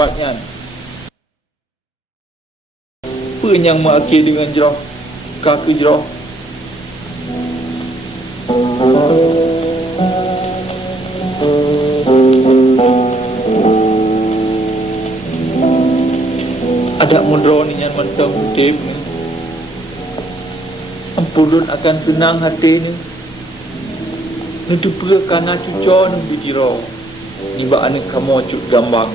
hebatnya. Apa yang mengakhir dengan jerah kaki jerah? Ada mudra ni yang mentang utip ni. Ampulun akan senang hati ni. Nentu perlu kana cucon bujiro. Ni ba anak kamu cuk gambang.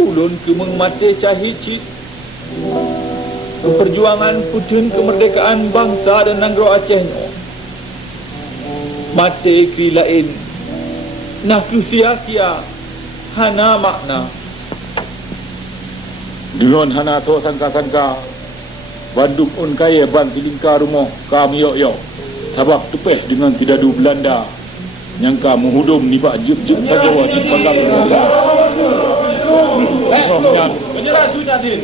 Ulun ke mengmati cahit-cit perjuangan putun kemerdekaan bangsa dan negara Aceh ni. Mati kri lain nah ku sia-sia hana makna. Dengan hana to sangka-sangka Bandung un kaya ban tilingka rumah kami yok-yok sabab tupeh dengan tidadu Belanda nyangka menghudum ni pak jep-jep pagawa di pagang menyerah Cunadin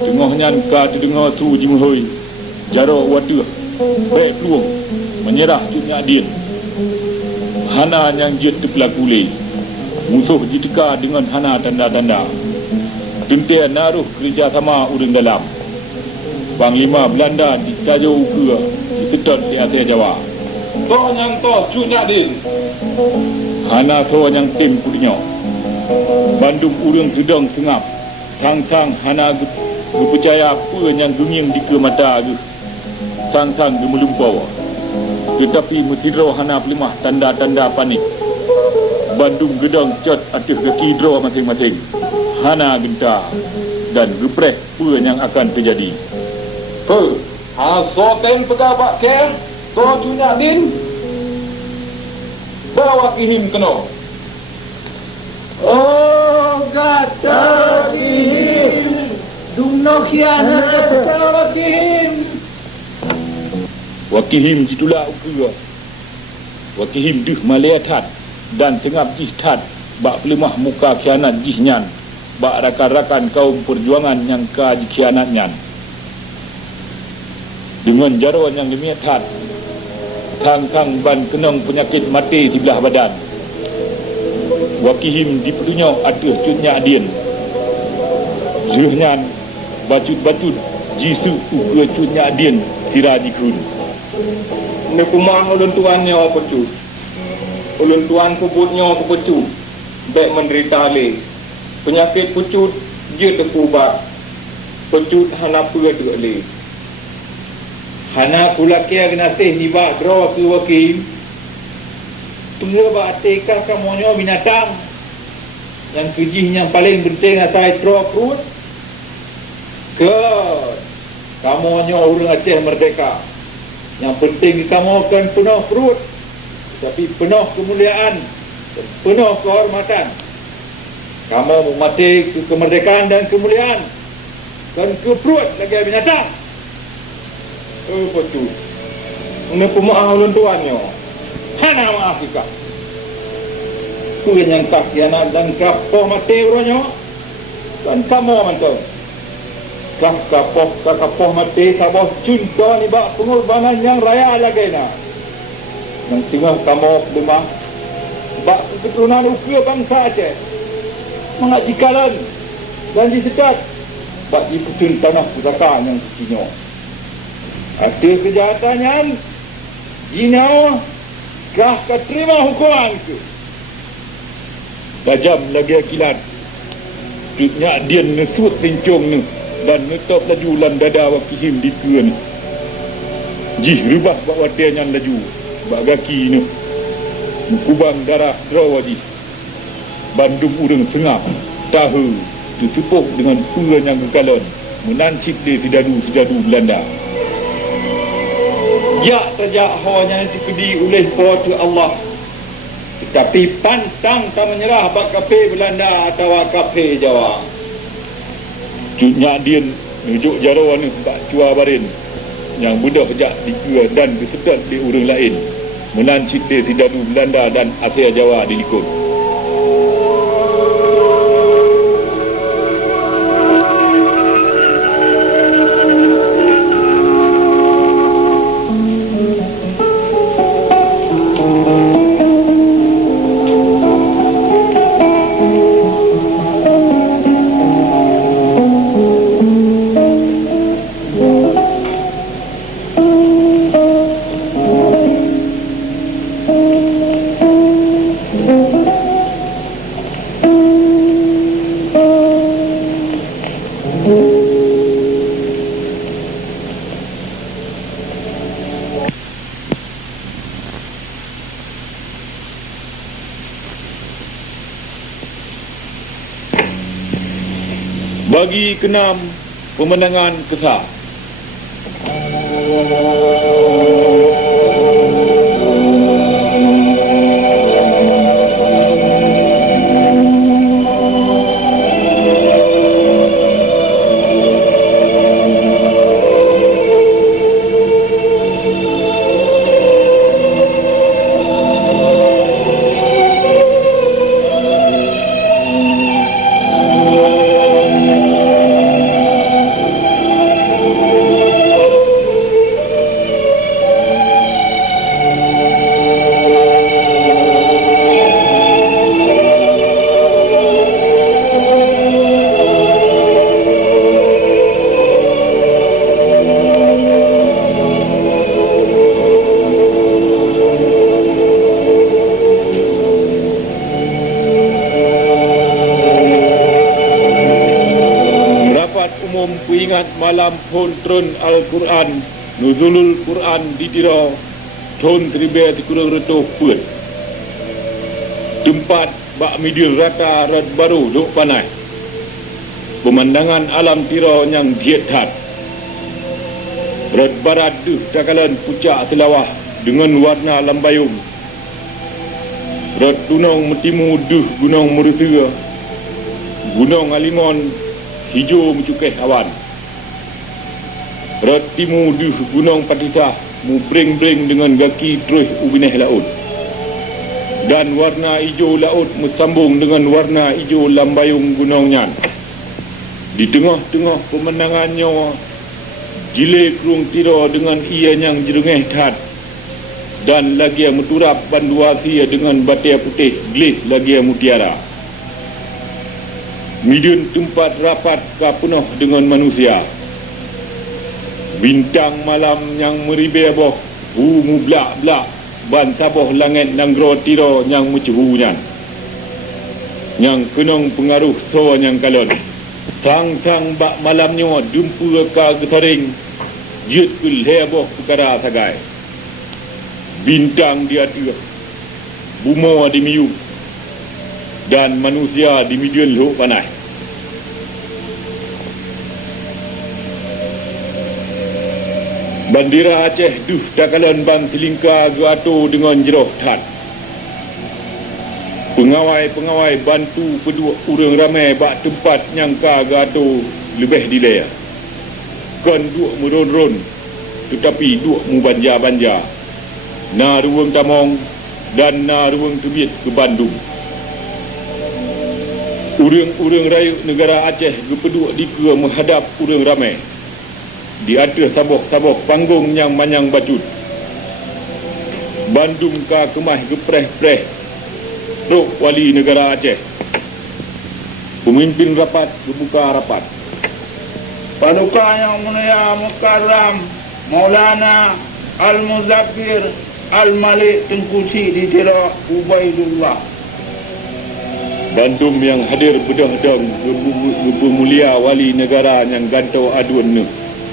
dengohnya ka terdengar tu jimhoi jaro waduh baik peluang menyerah Cunadin. Hana yang jet terpelakuli musuh jiteka dengan hana tanda-tanda tentia naruh kerjasama urang dalam Panglima Belanda di Tajo Uke disedot di Aceh Jawa toh yang toh Cunadin hana so yang tim kudinya Bandung urang sedang sengap sang-sang hana berpercaya apa yang genging di ke mata ke sang-sang gemelumpau. Tetapi metidro hana pelimah tanda-tanda panik. Bandung gedang cot atas kaki dro masing-masing. Hana gentar dan gepreh apa yang akan terjadi. Soten pegawai ke to Cunadin bawa kihim kena. Oh gata kihim dumno khianat kepada kihim. Wakihim jitulah ukura Wakihim dih maliatat dan tengap jih tat bak pelimah muka khianat jih nyan bak rakan-rakan kaum perjuangan yang ka jih khianat nyan dengan jaruan yang demiat tat tang-tang ban kenang penyakit mati di belah badan. Wakihim dipedunya aduh cutnya adien zurh nyan bacut-bacut jisu ukura cutnya adien sira jikun. Ni kumah ulun tuannya apa cu? Ulun tuan puputnya apa cu? Baik menderita le. Penyakit pucut dia terkubat. Pucut hana pura tu le. Hana pula kia genasih hiba draw ke wakim. Tunggu ba atikah kamonyo binatang. Yang kejihnya paling penting atai draw perut. Ke kamonyo urang Aceh merdeka. Yang penting kamu akan penuh perut tapi penuh kemuliaan dan penuh kehormatan. Kamu mati ke kemerdekaan dan kemuliaan dan ke perut lagi binatang. Apa tu? Ini pemaaf ulun tuannya. Hana maaf kita. Ku yang kakianan dan kapok mati urangnya dan kamu mantap. Kapoh mati sabah contoh ni bak pengorbanan yang raya lagi na. Yang tengah kamu lemah bak keturunan ukir bangsa Aceh. Mengajikalan dan disedat bak di putun tanah pusaka yang sucinya. Ada kejahatannya jinau kah keterima hukuman itu. Tajam lagi akilat tutnya dian nesut lincung ni dan netop laju lan dada Wakihim di kua ni. Jih rubah bak watian yang laju bak gaki ni kubang darah drawaji. Bandung urang sengap tahu ditepuk dengan pura yang kekalan menancip di sedadu Belanda. Ya terjak hawanya dikedi oleh Tuhan Allah. Tetapi pantang tak menyerah bak kafe Belanda atau kafe Jawa. Cutnya Adien nujuk jarawan ni bak cua barin yang budak jak dikira dan disedot di urang lain menancip di sedadu Belanda dan Asia Jawa dilikut. Bagi keenam pemenangan kesah. Peringat malam Pontron Al-Quran Nuzulul Quran di Tira Tahun 1300 Pun tempat bak midil rata rad baru duk panai pemandangan alam Tira yang giat rad barat duh takalan puncak telawah dengan warna lambayung rad gunung metimu duh gunung Murutera gunung Alimon hijau mencukai awan. Rad timu duh gunung Patitah mu breng-breng dengan gaki terus ubineh laut. Dan warna hijau laut bersambung dengan warna hijau lambayung gunung Nyan. Di tengah-tengah pemandangannya jile kerung Tira dengan ia yang jerungeh tat. Dan lagi yang meturap banduasi dengan batia putih gelis lagi yang mutiara. Midun tempat rapat ka penuh dengan manusia. Bintang malam yang meribe boh mu blak-blak ban saboh langit nanggro Tira yang mecuhunya. Yang kenong pengaruh so yang kalon. Sang-sang bak malamnya dumpu ka getaring jut kul heboh perkara sagai. Bintang di atas buma di miu dan manusia di median lho panai. Bandira Aceh duh takalan bang selingkar gato dengan jeroh tat. Pengawai-pengawai bantu kedua orang ramai bak tempat nyangka gato lebih dilaya. Kan duk meron-ron tetapi duk mu banja-banja. Na ruang Tamong dan na ruang Tebit ke Bandung. Urang-urang rakyat negara Aceh gepeduk dika menghadap urang ramai. Di atas sabok-sabok panggung yang manyang batut. Bandung ka kemah gepreh-preh. Rok wali negara Aceh. Pemimpin rapat berbuka rapat. Paduka yang mulia Mukarram Maulana Al-Muzaffir Al-Malik Tengkusi di Tira Ubaidullah. Bandung yang hadir bedah-dang bermulia wali negara yang gantau aduan ni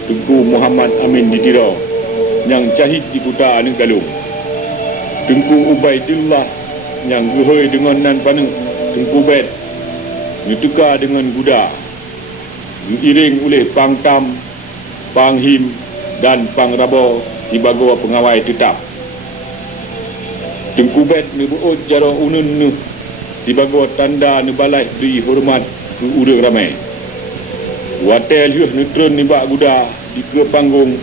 Tengku Muhammad Amin di Tira yang cahit di kota Negalung. Tengku Ubaidullah yang gehoi dengan nan panu. Tengku Bed ditukar dengan kuda diiring oleh Pangtam, Panghim dan Pangrabo sebagai pengawal tetap. Tengku Bed ni buat jara unun ni sebagai tanda nebalai beri hormat ke urang ramai. Watel hiuh neutron ni bak kuda di ke panggung.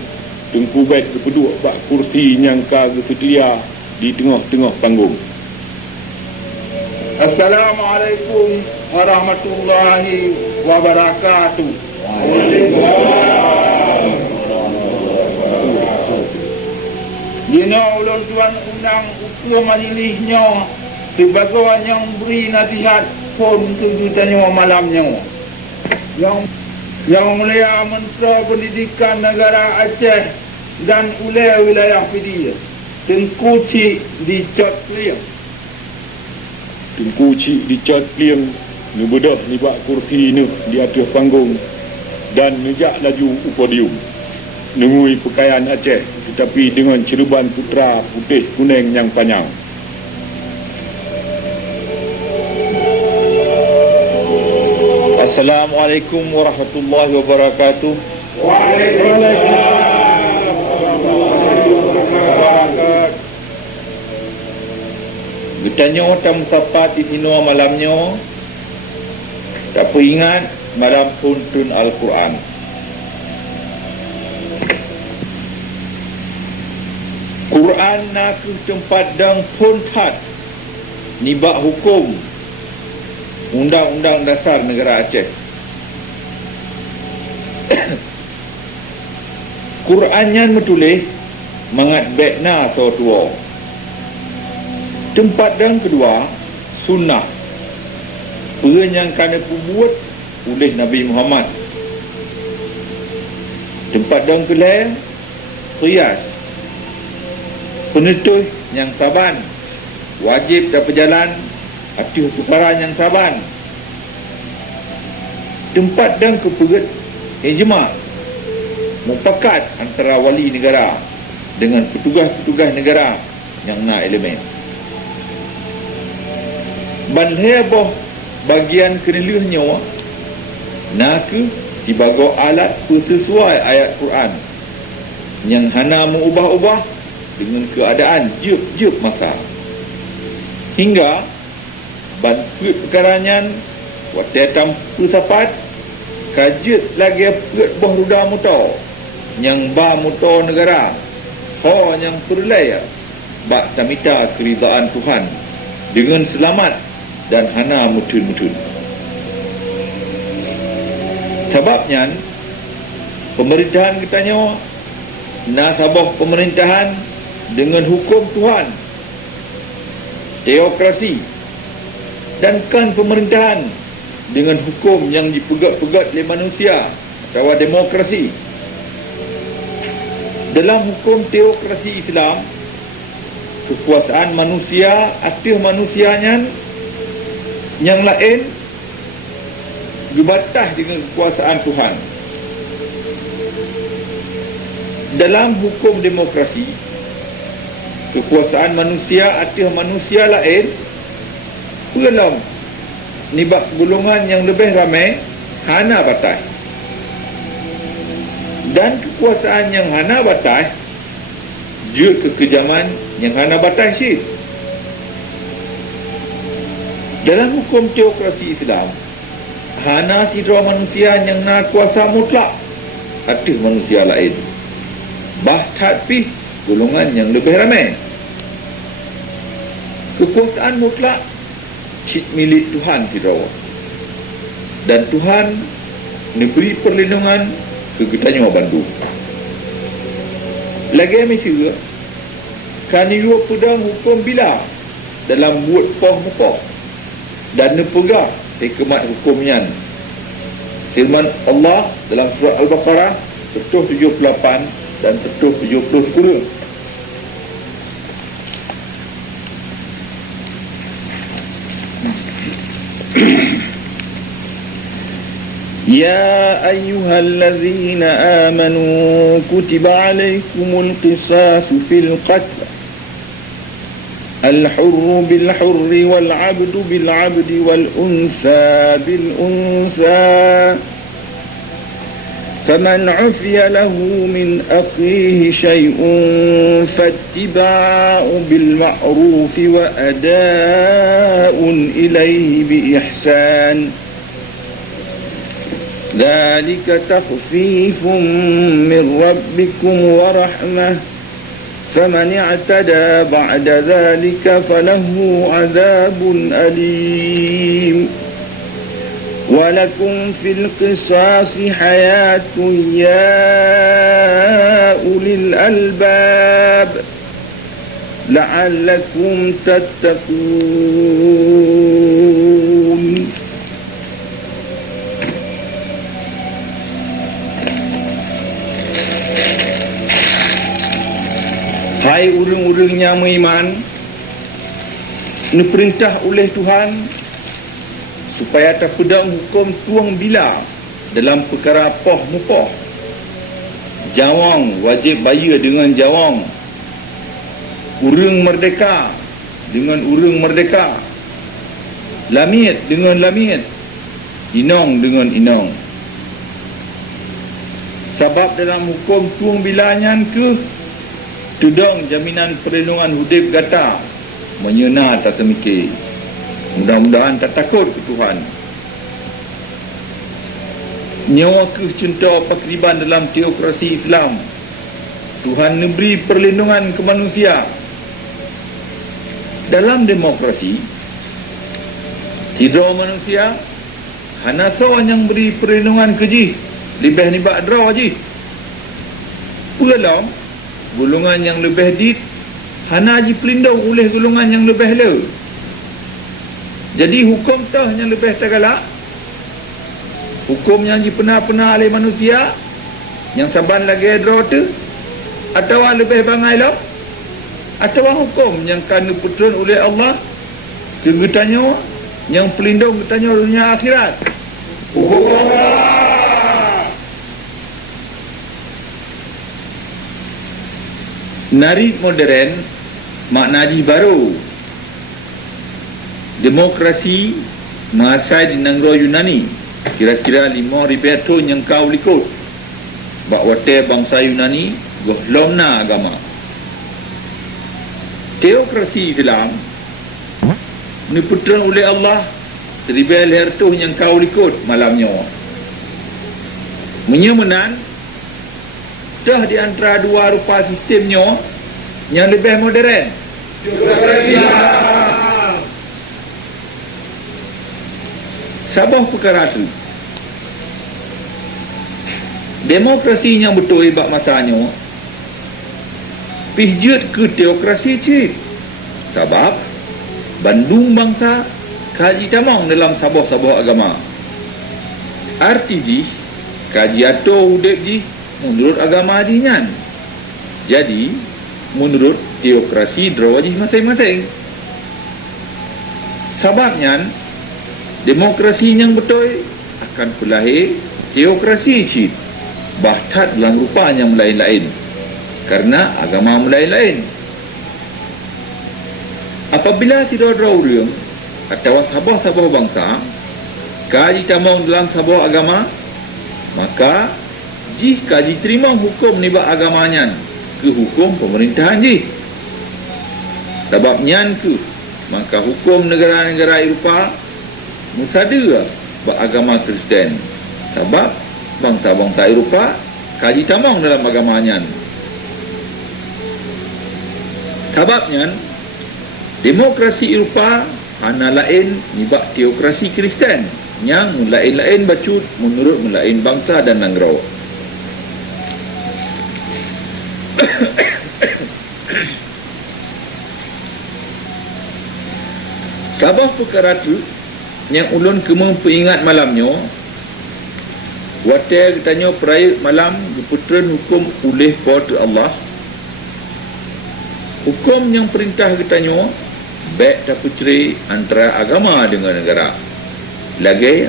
Tengku Bed kepeduk bak kursi yang ka gesetia di tengah-tengah panggung. Assalamualaikum warahmatullahi wabarakatuh. Dina ulun tuan undang ukur majlisnya sebagai yang beri nasihat pun tuntutannya malamnya. Yang mulia Menteri Pendidikan Negara Aceh dan ulai wilayah Pedia Tengku Cik di Cot Kliang. Tengku Cik di Cot Kliang ni bedah ni bak kursi ni di atas panggung dan nejak laju podium. Nengui pakaian Aceh tetapi dengan ceruban putra putih kuning yang panjang. Assalamualaikum warahmatullahi wabarakatuh. Waalaikumsalam warahmatullahi wabarakatuh. Bertanya tam sapat di sini malamnya. Tak ingat malam puntun Al-Quran. Quran nak tempat dang puntat nibak hukum Undang-Undang Dasar Negara Aceh. Qurannya metulis mangat bekna so tua. Tempat dan kedua sunnah yang kena buat oleh Nabi Muhammad. Tempat dan kedua qiyas penetuh yang saban wajib dapat jalan atiu perkara yang saban. Tempat dan kepegat ijma' mufakat antara wali negara dengan petugas-petugas negara yang nak elemen. Banheboh bagian kenilihnya nak dibago alat sesuai ayat Quran yang hana mengubah-ubah dengan keadaan jep masa. Hingga bantuan perkaranya waktu sapat kajet lagi buah ruda motor yang ba motor negara ho yang perlaya bak tamita keridaan Tuhan dengan selamat dan hana mutun-mutun. Sebabnya pemerintahan katanya nasabah pemerintahan dengan hukum Tuhan, teokrasi, dan kan pemerintahan dengan hukum yang dipegat-pegat oleh manusia atau demokrasi. Dalam hukum teokrasi Islam, kekuasaan manusia atas manusianya yang lain dibatas dengan kekuasaan Tuhan. Dalam hukum demokrasi, kekuasaan manusia atas manusia lain belum nibak golongan yang lebih ramai hana batas. Dan kekuasaan yang hana batas juga kekejaman yang hana batas sih. Dalam hukum teokrasi Islam, hana sidra manusia yang nak kuasa mutlak atas manusia lain. Bahkan pi golongan yang lebih ramai. Kekuasaan mutlak cik milik Tuhan sidra. Dan Tuhan negeri perlindungan ke Getanyo Bandung. Lagi Malaysia kan ia pedang hukum bila dalam buat poh-poh dan nepegah hikmat hukumnya. Firman Allah dalam surah Al-Baqarah 178 dan 170. يا أيها الذين آمنوا كتب عليكم القصاص في القتل الحر بالحر والعبد بالعبد والأنثى بالأنثى فمن عفي له من أخيه شيء فاتباع بالمعروف وأداء إليه بإحسان ذلك تخفيف من ربكم ورحمة فمن اعتدى بعد ذلك فله عذاب أليم ولكم في القصاص حياة يا أولي الألباب لعلكم تتقون. Hai urang-urang yang beriman, diperintah oleh Tuhan supaya terpedang hukum tuang bila dalam perkara poh mupoh. Jawang wajib bayar dengan jawang, urang merdeka dengan urang merdeka, lamit dengan lamit, inong dengan inong. Sebab dalam hukum tuang bilangan ke tudong jaminan perlindungan hidup gata menyena tak semikir. Mudah-mudahan tak takut ke Tuhan. Nyawa ke contoh pakriban dalam teokrasi Islam. Tuhan memberi perlindungan ke manusia. Dalam demokrasi, hidro manusia hana seorang yang beri perlindungan ke jih lebih ni bak draw je. Pulang golongan yang lebih dit hana ji pelindung oleh golongan yang lebih le. Jadi hukum tah yang lebih tergalak, hukum yang ji pernah oleh manusia yang saban lagi draw tu, atau lebih bangai lah, atau hukum yang kena putusan oleh Allah kegetanya yang pelindung getanya dunia akhirat. Hukum Allah. Narik modern makna di baru. Demokrasi mengasai di negara Yunani kira-kira 5,000 tahun yang kau likut. Bak wate bangsa Yunani gohlomna agama. Teokrasi Islam diputuskan oleh Allah teribel hertuh yang kau likut malamnya. Menyemenan dah di antara dua rupa sistemnya yang lebih modern. Sabah perkara tu. Demokrasi yang betul ibak masanya pijut ke teokrasi cik. Sebab Bandung bangsa kaji tamang dalam sabah-sabah agama. RTG kaji atau hudib ji menurut agama jinyan. Jadi menurut teokrasi drawajih masing-masing. Sebabnya demokrasi yang betul akan pelahir teokrasi cik. Bahtat dalam rupa yang lain-lain karena agama lain-lain. Apabila tidak ada orang atau sabah-sabah bangsa kaji tamang dalam sabah agama, maka jih kaji terima hukum nibak agamanya ke hukum pemerintahan jih. Sebab nyan ke maka hukum negara-negara Eropah musada bak agama Kristen. Sebab bangsa-bangsa Eropah kaji tamang dalam agamanya. Sebabnya demokrasi Eropah hana lain nibak teokrasi Kristen yang lain-lain bacut menurut lain bangsa dan negara. Sabah perkara tu yang ulun kemeng peringat malamnya wate katanya peraya malam diputeran hukum oleh pada Allah. Hukum yang perintah katanya baik tak perceri antara agama dengan negara. Lagi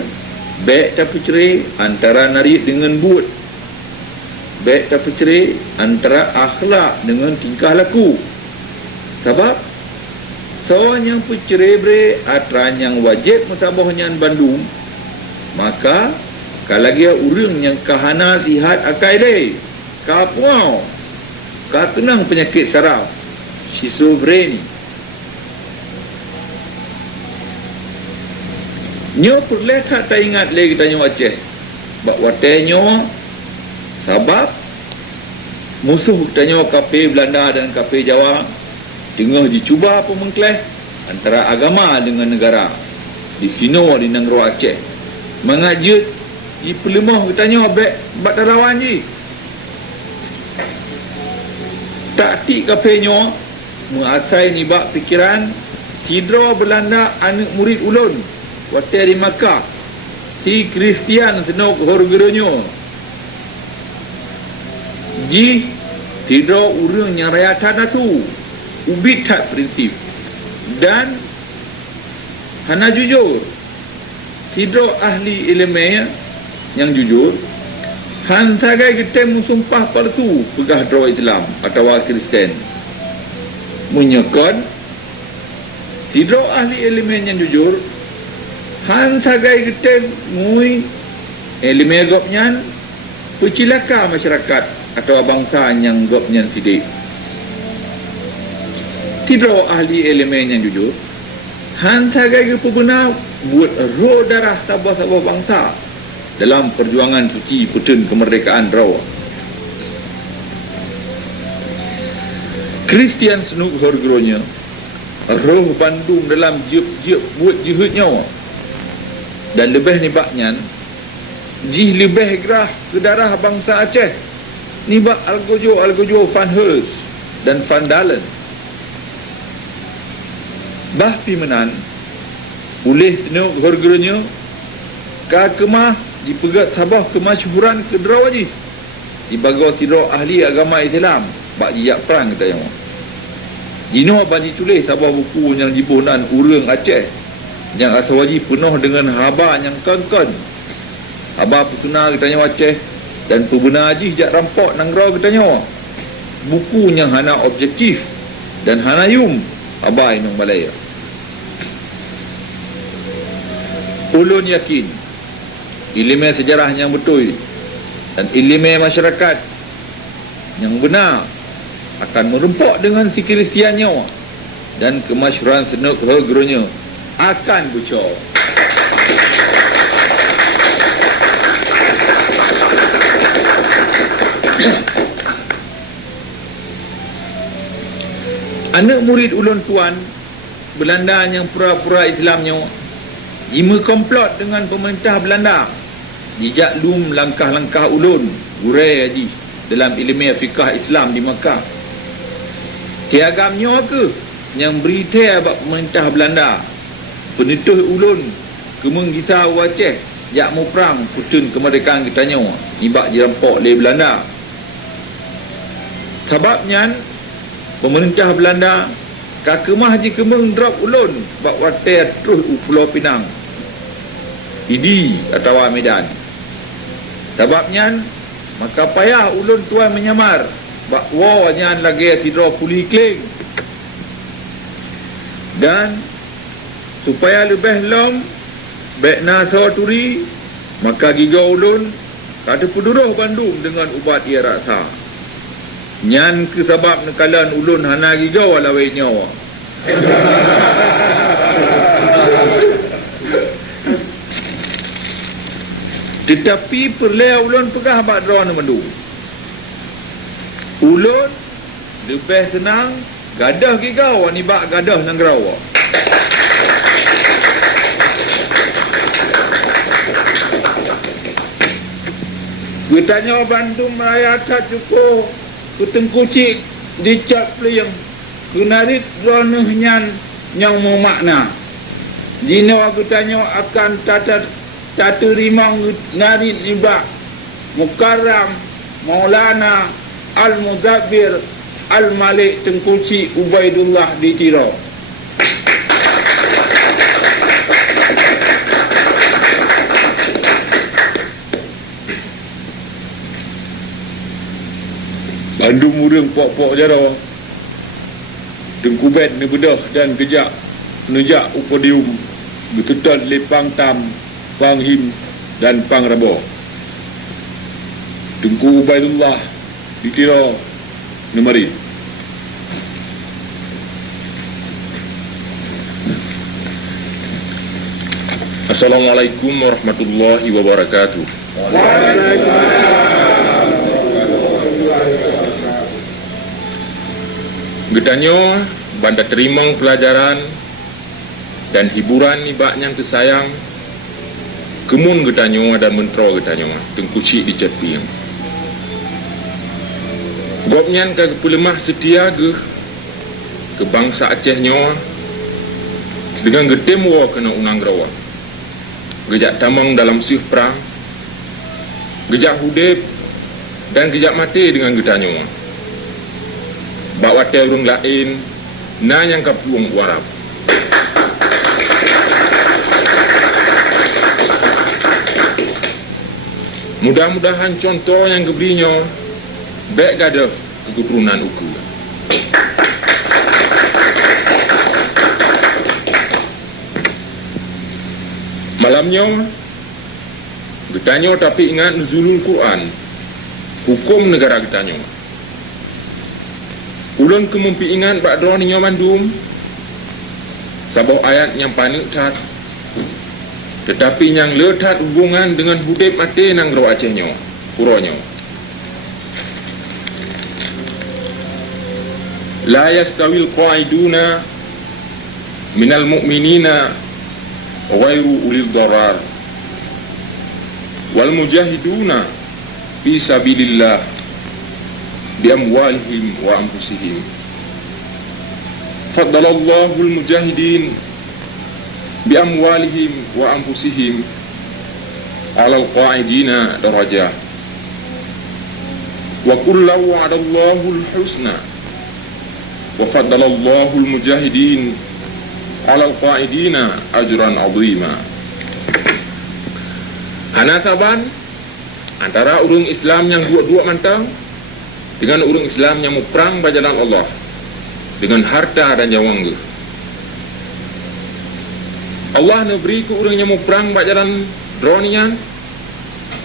baik tak perceri antara narik dengan buat. Baik tak perceri antara akhlak dengan tingkah laku. Sebab seorang yang perceri bre aturan yang wajib mutabahnya Bandung, maka kalau dia orang yang kahana lihat akai dia kapuau kenang penyakit saraf schizofrenia. Nyo perlu tak ingat lagi tanya Aceh bak watenya sebab musuh tanya KP Belanda dan KP Jawa tengah dicuba pemengkleh antara agama dengan negara di sino di negara Aceh mengajut di pelemah tanya bak darawan ji taktik KP nyo mengasai ni bak fikiran tidra Belanda anak murid ulun waktu di Makkah ti Kristian senok horgeronyo ji tidra urang yang rayatan tu ubit tak prinsip dan hana jujur tidra ahli ilmu yang jujur han sagai ketem sumpah palsu pegah dro Islam atau Kristen menyekon tidra ahli ilmu yang jujur Han sagai geten ngui elime gopnyan pecilaka masyarakat atau bangsa yang gopnyan sidik. Tidak ahli elemen yang jujur. Han sagai ke peguna buat roh darah sabah-sabah bangsa dalam perjuangan suci petun kemerdekaan rawa. Kristian senuk horgronya roh Bandung dalam jiup-jiup buat jihud nyawa. Dan lebih ni baknyan jih lebih gerah ke darah bangsa Aceh ni bak Algojo Van Hers dan Van Dalen. Bah pimenan boleh tenuk horgronya ka kemah dipegat Sabah kemasyhuran ke Derawaji di bagai tidro ahli agama Islam bak jijak perang kita yang jino bani tulis Sabah buku yang jibunan urang Aceh yang asawaji penuh dengan haba yang kon-kon haba pesuna kita nyawa Aceh dan pembena haji jak rampok nangrau kita nyawa buku yang hana objektif dan hana yum haba inung balaya. Ulun yakin ilmu sejarah yang betul dan ilmu masyarakat yang benar akan merempok dengan si Kristian nyawa dan kemasyhuran senuk horgronya akan bocor. Anak murid ulun tuan Belanda yang pura-pura Islamnya ima komplot dengan pemerintah Belanda jijak lum langkah-langkah ulun gurai haji dalam ilmu fikah Islam di Makkah. Tiagamnya ke yang berita abak pemerintah Belanda penituh ulun kemeng kisah Aceh jak mu perang putun kemerdekaan kita nyawa ibak dirampok oleh Belanda. Sebabnya pemerintah Belanda kakemah haji kemeng drop ulun bak water terus Pulau Pinang Idi atau Medan. Sebabnya maka payah ulun tuan menyamar bak wawanya lagi tidro pulih kling dan supaya lebih lom bekna sawaturi maka giga ulun kata peduruh Bandung dengan ubat ia rasa nyan ke sebab nekalan ulun hana giga walawai nyawa. Tetapi perlu ulun pegah bak draw na Bandung ulun lebih senang gadah giga ni bak gadah nang gerawa. Gutanya Bandung Raya tak cukup kutengkucik dicat peliang kunarit droneh nyan yang memakna jina gutanya akan tata rimang narit ibak Mukarram Maulana Al-Mudabbir Al-Malik Tengkuci Ubaidullah di Tiro. Bandung murung pok-pok jara Tengkubet ni bedah dan kejak nejak upodium betutan lepang tam panghim dan pangrabo Tengku Ubaidullah dikira nemari. Assalamualaikum warahmatullahi wabarakatuh. Getanyo banda terimang pelajaran dan hiburan ibak yang tersayang kemun getanyo dan mentro getanyo tengkuci di Cepiang gopnyan ke pulemah setia ke bangsa Acehnya dengan getemwa kena unang gerawa gejak tamang dalam sih perang gejak hudib dan gejak mati dengan getanyo bawa terung lain na yang kapuang warap mudah-mudahan contoh yang geberinya baik gadah keturunan uku Malamnya getanyo tapi ingat nuzulul Quran, hukum negara getanyo. Ulun kemumpi ingat bak drone nyo mandum sabah ayat yang panik tat, tetapi yang letat hubungan dengan budep mati nang ro Acehnya, puronyo. La yastawil qa'iduna minal mu'minina ghairu ulil darar wal mujahiduna fi sabilillah bi amwalihim wa anfusihim. Faddalallahu al-mujahidin bi amwalihim wa anfusihim ala al-qa'idina darajah. Wa kullu wa'adallahu al-husna wa faddalallahu al-mujahidin ala al-qa'idina ajran 'azima. Hana saban antara urang Islam yang dua-dua mantang dengan urang Islam yang mau perang berjalan Allah dengan harta dan jawang. Allah neberi ke urang yang mau perang berjalan dronian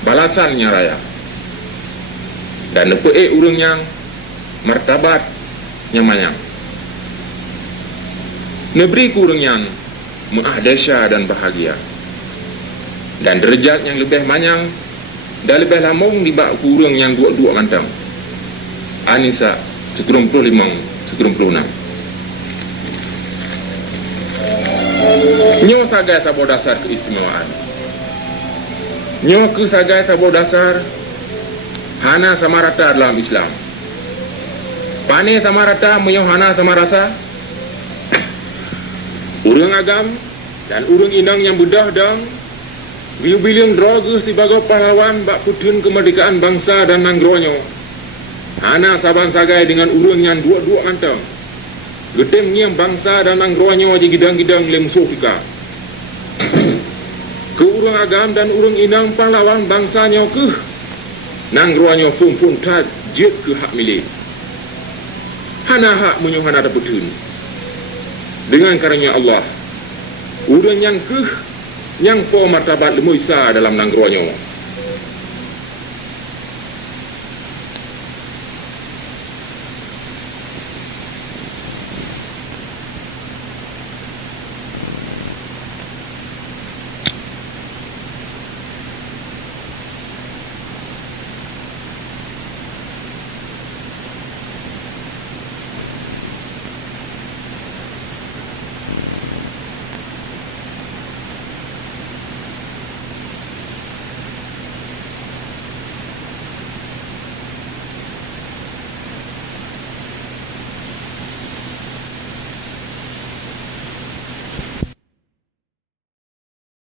balasannya raya. Dan nepee urang yang martabat yang manyang. Neberi ke urang yang mu'ahdasya dan bahagia. Dan derajat yang lebih manyang dan lebih lamong dibak kurang yang dua-dua mantang. An-Nisa 95-96. Nyo sagai sabo dasar keistimewaan. Nyo ke sagai sabo dasar hana sama rata dalam Islam. Pane sama rata menyo hana sama rasa. Urang agam dan urang inang yang bedah dang biu-biling droga sebagai pahlawan bak putun kemerdekaan bangsa dan nangronyo. Hana saban sagai dengan urang yang dua-dua mantang. Gedeng yang bangsa dan nangronyo aja gidang-gidang le musuh kita. Ke urang agam dan urang inang pahlawan bangsanya ke nangronyo pun tak jet ke hak milik. Hana hak menyo hana ada putun. Dengan karunia Allah, urang yang ke yang po martabat lemuisa dalam nangronyo.